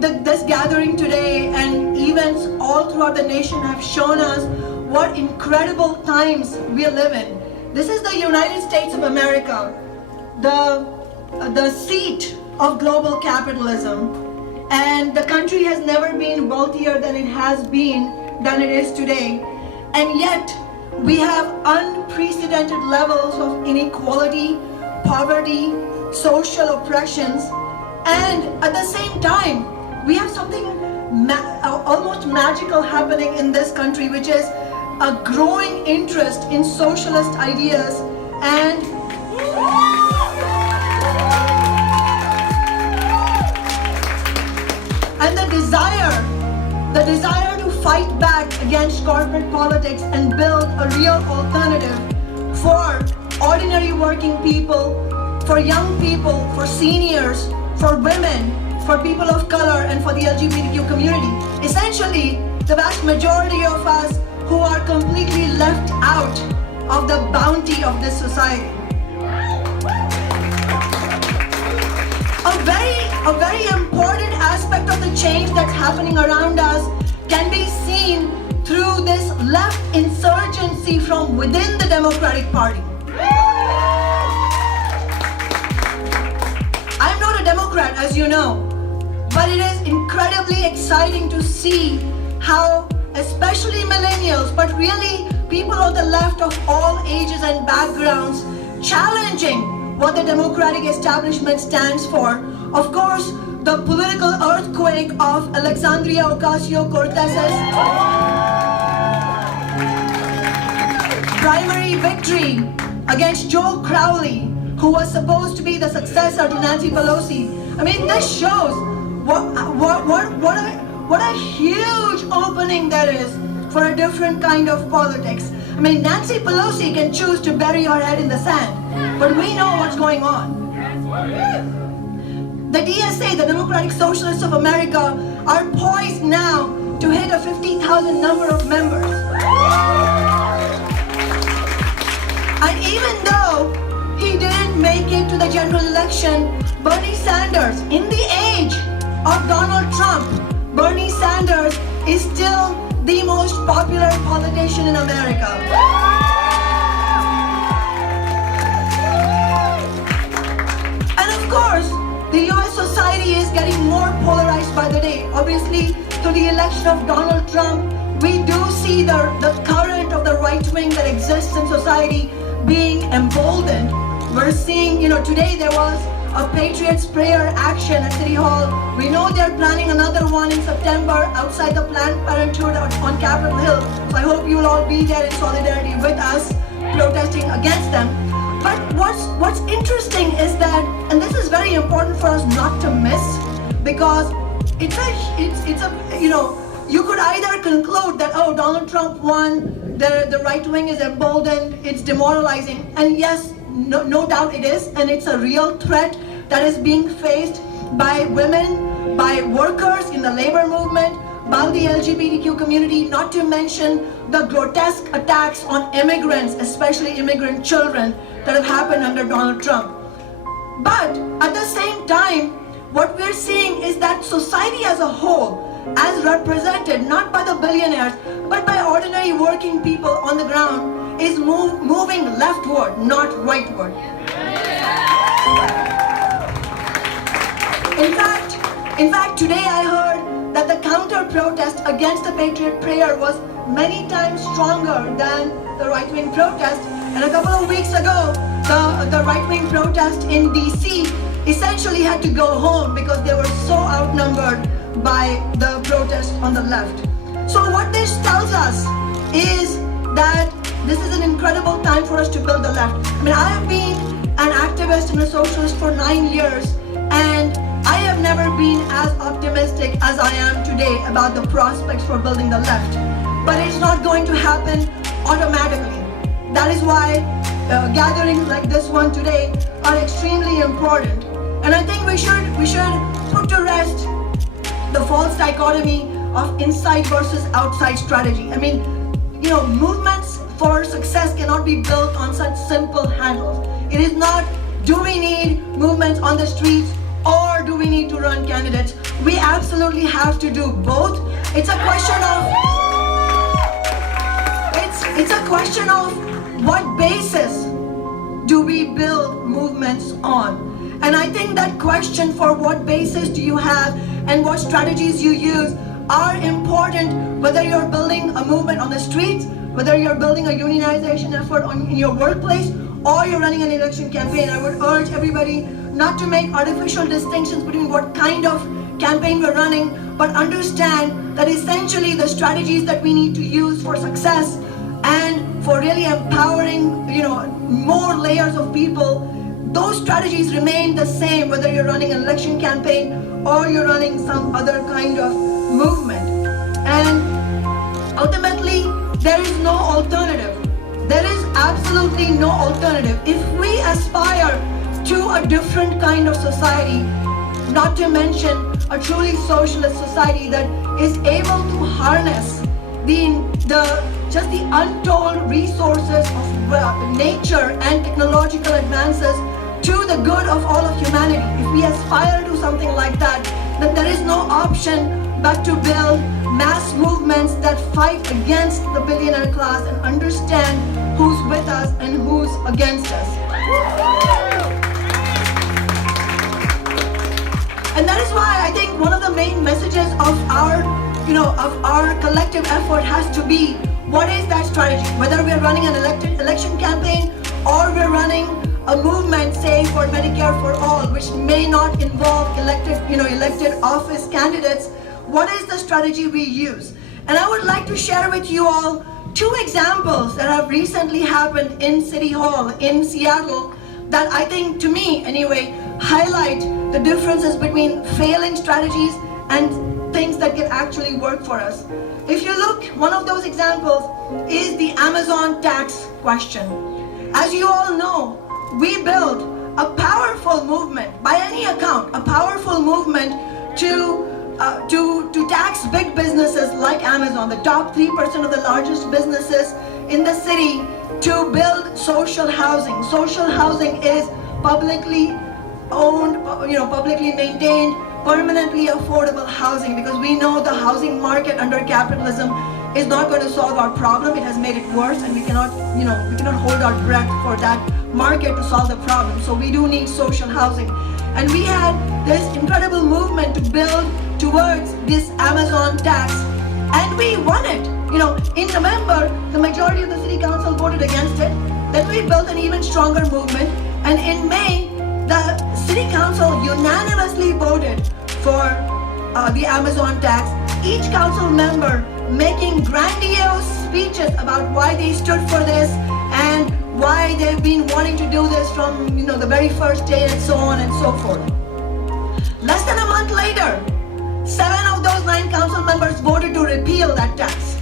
this gathering today and events all throughout the nation have shown us what incredible times we live in. This is the United States of America, the seat of global capitalism, and the country has never been wealthier than it is today. And yet, we have unprecedented levels of inequality, poverty, social oppressions, and at the same time, we have something almost magical happening in this country, which is a growing interest in socialist ideas and the desire to fight back against corporate politics and build a real alternative for ordinary working people, for young people, for seniors, for women, for people of color, and for the LGBTQ community. Essentially, the vast majority of us who are completely left out of the bounty of this society. A very important aspect of the change that's happening around us can be seen through this left insurgency from within the Democratic Party. I'm not a Democrat, as you know, but it is incredibly exciting to see how, especially millennials, but really people on the left of all ages and backgrounds, challenging what the democratic establishment stands for. Of course, the political earthquake of Alexandria Ocasio-Cortez's primary victory against Joe Crowley, who was supposed to be the successor to Nancy Pelosi. I mean, this shows what a huge opening there is for a different kind of politics. I mean, Nancy Pelosi can choose to bury her head in the sand, but we know what's going on. The DSA, the Democratic Socialists of America, are poised now to hit a 50,000 number of members. And even though he didn't make it to the general election, Bernie Sanders, in the age of Donald Trump, Bernie Sanders is still the most popular politician in America. And of course, the US society is getting more polarized by the day. Obviously, through the election of Donald Trump, we do see the current of the right wing that exists in society being emboldened. We're seeing, today there was a Patriots prayer action at City Hall. We know they're planning another one in September outside the Planned Parenthood on Capitol Hill. So I hope you'll all be there in solidarity with us, protesting against them. But what's interesting is that, and this is very important for us not to miss, because you could either conclude that, oh, Donald Trump won, the right wing is emboldened, it's demoralizing, and yes, no doubt it is, and it's a real threat that is being faced by women, by workers in the labor movement, by the LGBTQ community, not to mention the grotesque attacks on immigrants, especially immigrant children, that have happened under Donald Trump. But at the same time, what we're seeing is that society as a whole, as represented not by the billionaires, but by ordinary working people on the ground, is moving leftward, not rightward. In fact, today I heard that the counter-protest against the Patriot prayer was many times stronger than the right-wing protest. And a couple of weeks ago, the right-wing protest in DC essentially had to go home because they were so outnumbered by the protest on the left. So what this tells us is that this is an incredible time for us to build the left. I mean, I have been an activist and a socialist for 9 years, and I have never been as optimistic as I am today about the prospects for building the left. But it's not going to happen automatically. That is why gatherings like this one today are extremely important. And I think we should put to rest the false dichotomy of inside versus outside strategy. I mean, movements for success cannot be built on such simple handles. It is not, do we need movements on the streets or do we need to run candidates? We absolutely have to do both. It's a question of what basis do we build movements on? And I think that question for what basis do you have and what strategies you use are important, whether you're building a movement on the streets, whether you're building a unionization effort in your workplace, or you're running an election campaign. I would urge everybody not to make artificial distinctions between what kind of campaign we're running, but understand that essentially the strategies that we need to use for success and for really empowering, more layers of people, those strategies remain the same whether you're running an election campaign or you're running some other kind of movement. And ultimately, there is no alternative. There is absolutely no alternative. If we aspire to a different kind of society, not to mention a truly socialist society that is able to harness the untold resources of nature and technological advances to the good of all of humanity. If we aspire to something like that, then there is no option but to build mass movements that fight against the billionaire class and understand who's with us and who's against us. And that is why I think one of the main messages of our collective effort has to be, what is that strategy? Whether we're running an election campaign or we're running a movement, say, for Medicare for all, which may not involve elected office candidates, what is the strategy we use? And I would like to share with you all 2 examples that have recently happened in City Hall in Seattle that I think, to me anyway, highlight the differences between failing strategies and things that can actually work for us. If you look, one of those examples is the Amazon tax question. As you all know, we built a powerful movement, by any account, a powerful movement to tax big businesses like Amazon, the top 3% of the largest businesses in the city, to build social housing. Social housing is publicly owned, publicly maintained, permanently affordable housing, because we know the housing market under capitalism is not going to solve our problem. It has made it worse, and we cannot hold our breath for that market to solve the problem. So we do need social housing. And we had this incredible movement to build towards this Amazon tax, and we won it. In November, the majority of the city council voted against it. Then we built an even stronger movement, and in May, the city council unanimously voted for the Amazon tax. Each council member making grandiose speeches about why they stood for this and why they've been wanting to do this from the very first day, and so on and so forth. Less than a month later, 7 of those 9 council members voted to repeal that tax.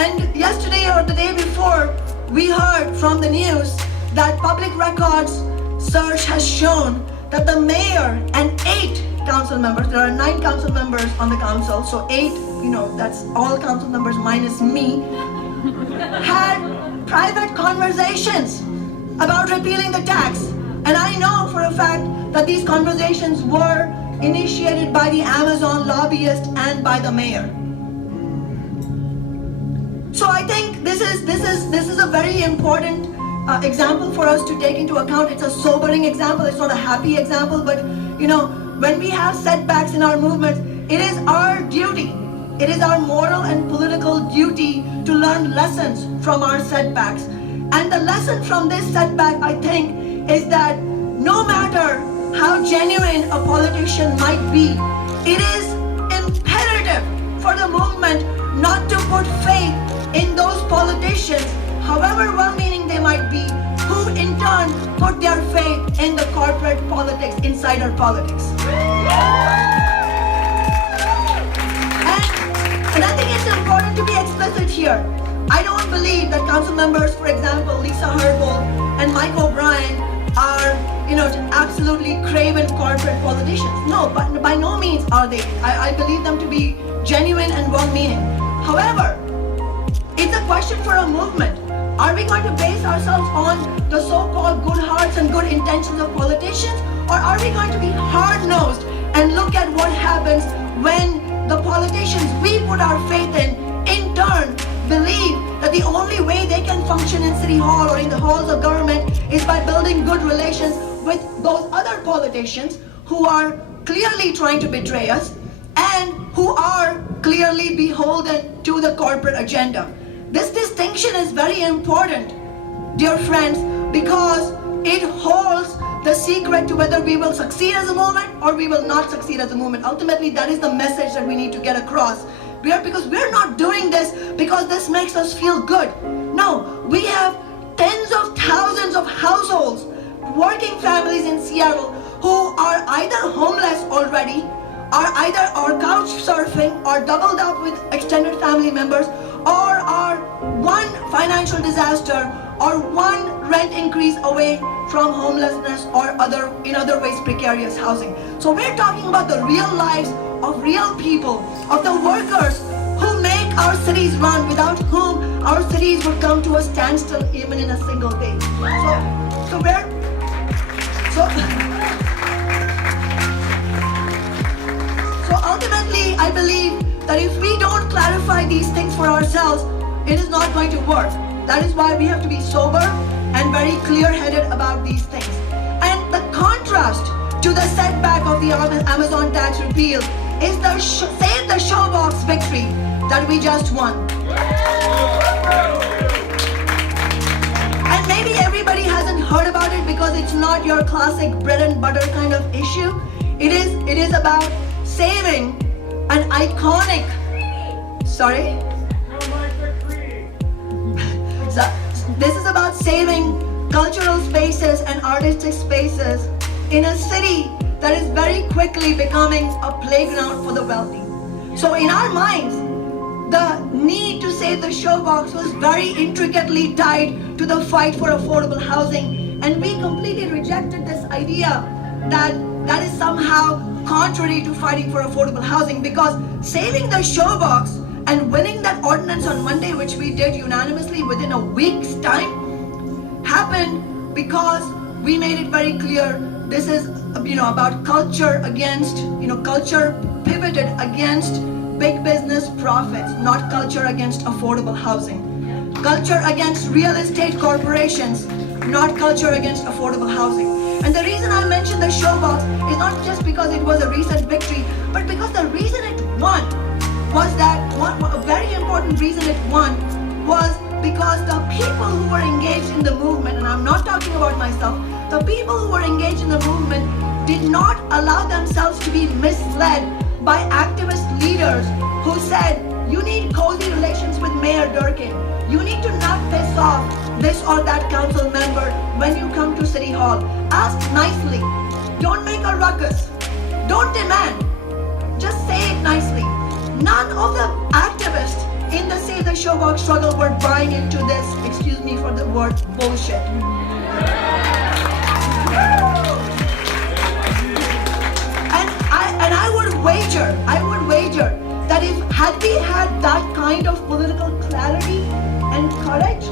And yesterday or the day before, we heard from the news that public records search has shown that the mayor and 8 council members, there are 9 council members on the council, so 8, that's all council members minus me, had private conversations about repealing the tax. And I know for a fact that these conversations were initiated by the Amazon lobbyist and by the mayor. So I think this is a very important example for us to take into account. It's a sobering example. It's not a happy example, but when we have setbacks in our movements, it is our duty. It is our moral and political duty to learn lessons from our setbacks. And the lesson from this setback, I think, is that no matter how genuine a politician might be, it is imperative for the movement not to put faith in those politicians, however well-meaning they might be, who in turn put their faith in the corporate politics, insider politics. And I think it's important to be explicit here. I don't believe that council members, for example, Lisa Herbold and Mike O'Brien are, absolutely craven corporate politicians. No, but by no means are they. I believe them to be genuine and well-meaning. However, it's a question for a movement. Are we going to base ourselves on the so-called good hearts and good intentions of politicians, or are we going to be hard when the politicians we put our faith in turn, believe that the only way they can function in City Hall or in the halls of government is by building good relations with those other politicians who are clearly trying to betray us and who are clearly beholden to the corporate agenda. This distinction is very important, dear friends, because it holds the secret to whether we will succeed as a movement or we will not succeed as a movement. Ultimately, that is the message that we need to get across. Because we're not doing this because this makes us feel good. No, we have tens of thousands of households, working families in Seattle who are either homeless already, are couch surfing, or doubled up with extended family members, or are one financial disaster or one rent increase away from homelessness or in other ways precarious housing. So we're talking about the real lives of real people, of the workers who make our cities run, without whom our cities would come to a standstill even in a single day. So ultimately, I believe that if we don't clarify these things for ourselves, it is not going to work. That is why we have to be sober and very clear-headed about these things. And the contrast to the setback of the Amazon tax repeal is the save the showbox victory that we just won. And maybe everybody hasn't heard about it because it's not your classic bread and butter kind of issue. It is about saving an iconic, this is about saving cultural spaces and artistic spaces in a city that is very quickly becoming a playground for the wealthy. So in our minds, the need to save the showbox was very intricately tied to the fight for affordable housing, and we completely rejected this idea that is somehow contrary to fighting for affordable housing, because saving the showbox and winning that ordinance on Monday, which we did unanimously within a week's time, happened because we made it very clear this is about culture against, culture pivoted against big business profits, not culture against affordable housing. Culture against real estate corporations, not culture against affordable housing. And the reason I mentioned the showbox is not just because it was a recent victory, but because the reason it won was that a very important reason it won was because the people who were engaged in the movement, and I'm not talking about myself, the people who were engaged in the movement did not allow themselves to be misled by activist leaders who said, you need cozy relations with Mayor Durkin. You need to not piss off this or that council member when you come to City Hall. Ask nicely. Don't make a ruckus. Don't demand. Just say it nicely. None of the activists in the Save the Showbox struggle were buying into this, excuse me for the word, bullshit. And I would wager that had we had that kind of political clarity and courage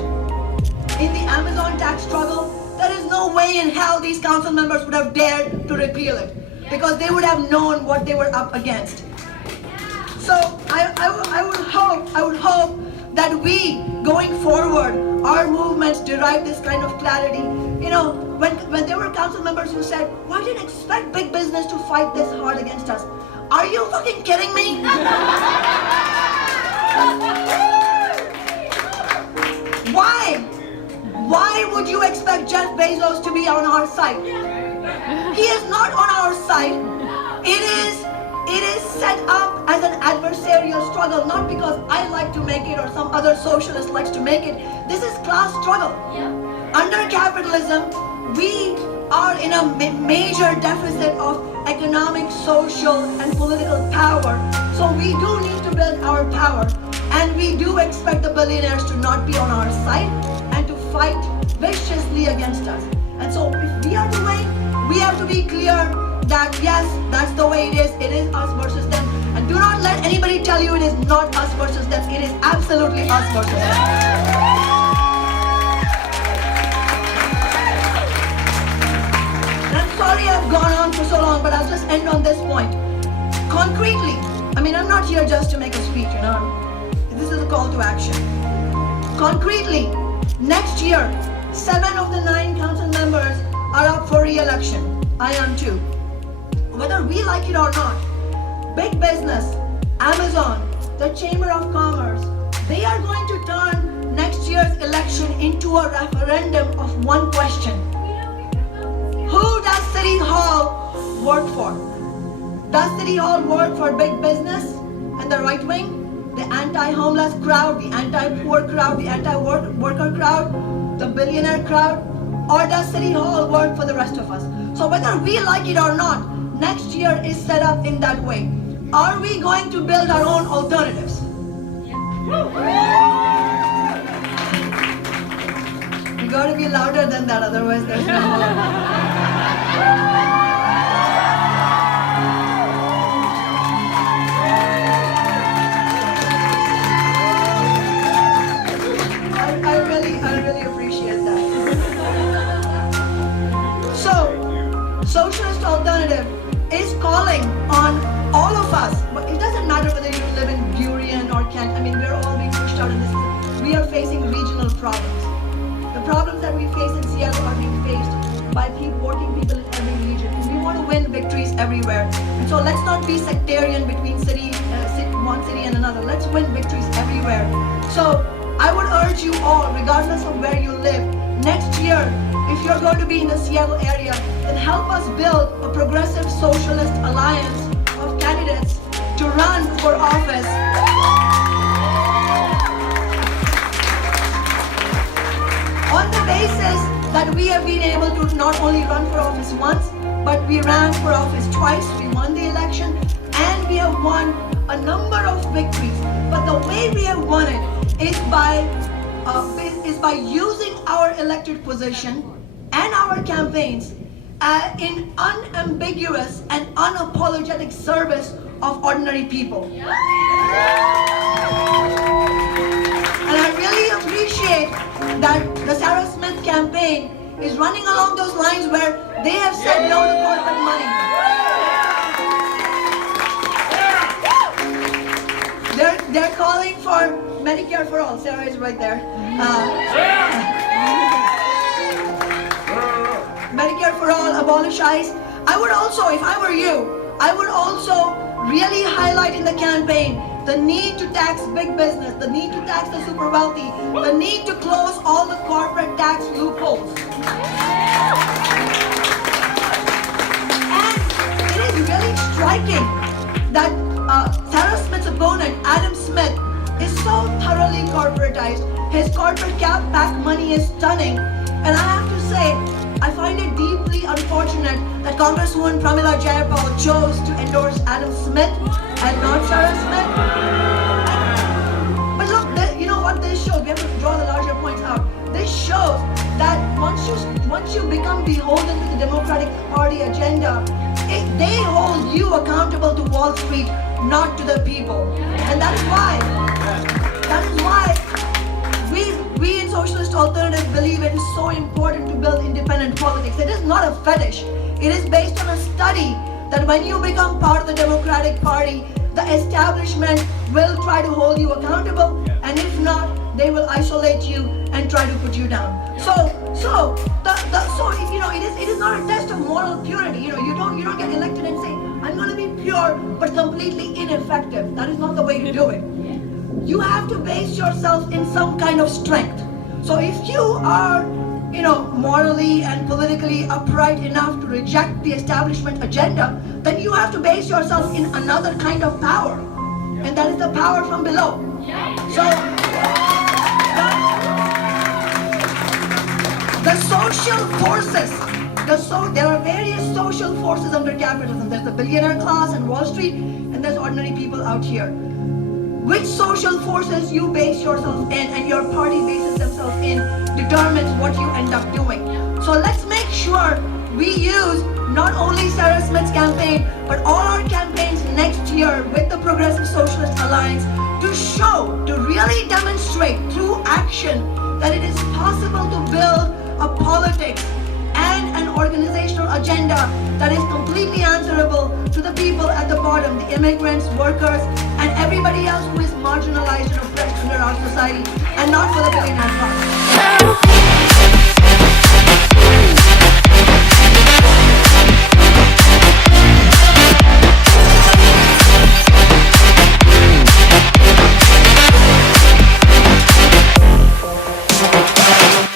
in the Amazon tax struggle, there is no way in hell these council members would have dared to repeal it, because they would have known what they were up against. So I would hope that we, going forward, our movements derive this kind of clarity. When there were council members who said, why did you expect big business to fight this hard against us? Are you fucking kidding me? Why would you expect Jeff Bezos to be on our side? He is not on our side. It is set up as an adversarial struggle, not because I like to make it or some other socialist likes to make it. This is class struggle. Under capitalism, we are in a major deficit of economic, social, and political power. So we do need to build our power. And we do expect the billionaires to not be on our side and to fight viciously against us. And so if we are the way, we have to be clear that yes, that's the way it is. It is us versus them. And do not let anybody tell you it is not us versus them. It is absolutely us versus them. And I'm sorry I've gone on for so long, but I'll just end on this point. Concretely, mean, I'm not here just to make a speech, This is a call to action. Concretely, next year, 7 of the 9 council members are up for re-election. I am too. Whether we like it or not, big business, Amazon, the Chamber of Commerce, they are going to turn next year's election into a referendum of one question. Who does City Hall work for? Does City Hall work for big business and the right wing? The anti-homeless crowd, the anti-poor crowd, the anti-worker crowd, the billionaire crowd? Or does City Hall work for the rest of us? So whether we like it or not, next year is set up in that way. Are we going to build our own alternatives? You got to be louder than that, otherwise there's no hope. I really appreciate that. So, Socialist Alternative is calling on all of us. But it doesn't matter whether you live in Burien or Kent. I mean, we're all being pushed out in this. We are facing regional problems. The problems that we face in Seattle are being faced by working people in every region. And we want to win victories everywhere. And so let's not be sectarian between one city and another. Let's win victories everywhere. So I would urge you all, regardless of where you live, next year, if you're going to be in the Seattle area, then help us build a progressive socialist alliance of candidates to run for office. On the basis that we have been able to not only run for office once, but we ran for office twice, we won the election, and we have won a number of victories. But the way we have won it is by using our elected position and our campaigns in unambiguous and unapologetic service of ordinary people. And I really appreciate that the Sarah Smith campaign is running along those lines where they have said no to corporate money. They're calling for Medicare for all. Sarah is right there. Medicare for all, abolish ICE. I would also, if I were you, I would also really highlight in the campaign the need to tax big business, the need to tax the super wealthy, the need to close all the corporate tax loopholes. And it is really striking that Sarah Smith's opponent, Adam Smith, is so thoroughly corporatized. His corporate PAC money is stunning. And I have to say, I find it deeply unfortunate that Congresswoman Pramila Jayapal chose to endorse Adam Smith and not Sarah Smith. But look, you know what this shows? We have to draw the larger points out. This shows that once you become beholden to the Democratic Party agenda, they hold you accountable to Wall Street, not to the people. And that is why we in Socialist Alternative believe it is so important to build independent politics. It is not a fetish. It is based on a study that when you become part of the Democratic Party, the establishment will try to hold you accountable, and if not, they will isolate you and try to put you down. It is not a test of moral purity. You don't get elected and say, I'm going to be pure but completely ineffective. That is not the way to do it. You have to base yourself in some kind of strength. So if you are, morally and politically upright enough to reject the establishment agenda, then you have to base yourself in another kind of power. And that is the power from below. So the social forces, there are various social forces under capitalism. There's the billionaire class and Wall Street, and there's ordinary people out here. Which social forces you base yourself in and your party bases themselves in determines what you end up doing. So let's make sure we use not only Sarah Smith's campaign, but all our campaigns next year with the Progressive Socialist Alliance to really demonstrate through action that it is possible to build a politics and an organizational agenda that is completely answerable to the people at the bottom, the immigrants, workers, and everybody else who is marginalized and oppressed under our society, and not for the billionaire class.